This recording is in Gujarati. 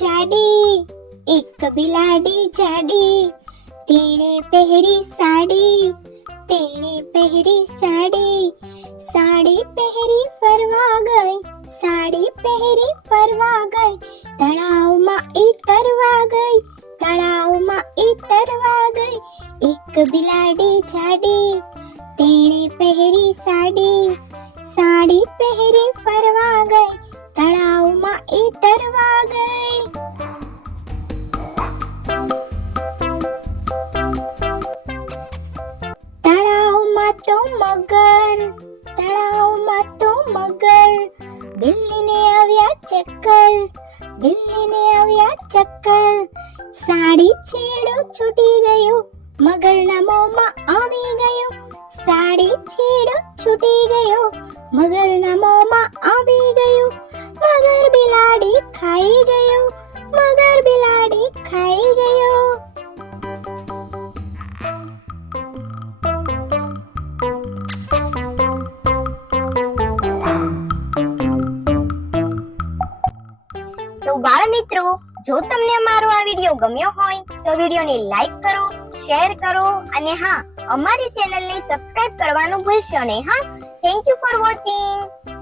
જાડી, એક બિલાડી જાડી, તેણે પહેરી સાડી, તેણે પહેરી સાડી, સાડી પહેરી ફરવા ગઈ, સાડી પહેરી ફરવા ગઈ, તળાવમાં ઈ તરવા ગઈ, તળાવમાં ઈ તરવા ગઈ, એક બિલાડી જાડી, તેણે પહેરી સાડી, સાડી પહેરી ફરવા ગઈ, તળાવમાં ઈ તરવા ગઈ. તળાવમાં તો મગર, તળાવમાં તો મગર, બિલ્લીને આવ્યા ચક્કર, બિલ્લીને આવ્યા ચક્કર, સાડી છેડો છૂટી ગયો, મગરના મોંમાં આવી ગયો, સાડી છેડો છૂટી ગયો, મગરના મોંમાં આવી ગયો, મગર બિલાડી ખાઈ ગયો, મગર બિલાડી ખાઈ ગયો. તો બાળ મિત્રો, જો તમને અમારો આ વિડિયો ગમ્યો હોય તો વિડિયોને લાઈક કરો, શેર કરો અને હા, અમારી ચેનલને સબસ્ક્રાઇબ કરવાનું ભૂલશો નહીં. હા, થેન્ક યુ ફોર વોચિંગ.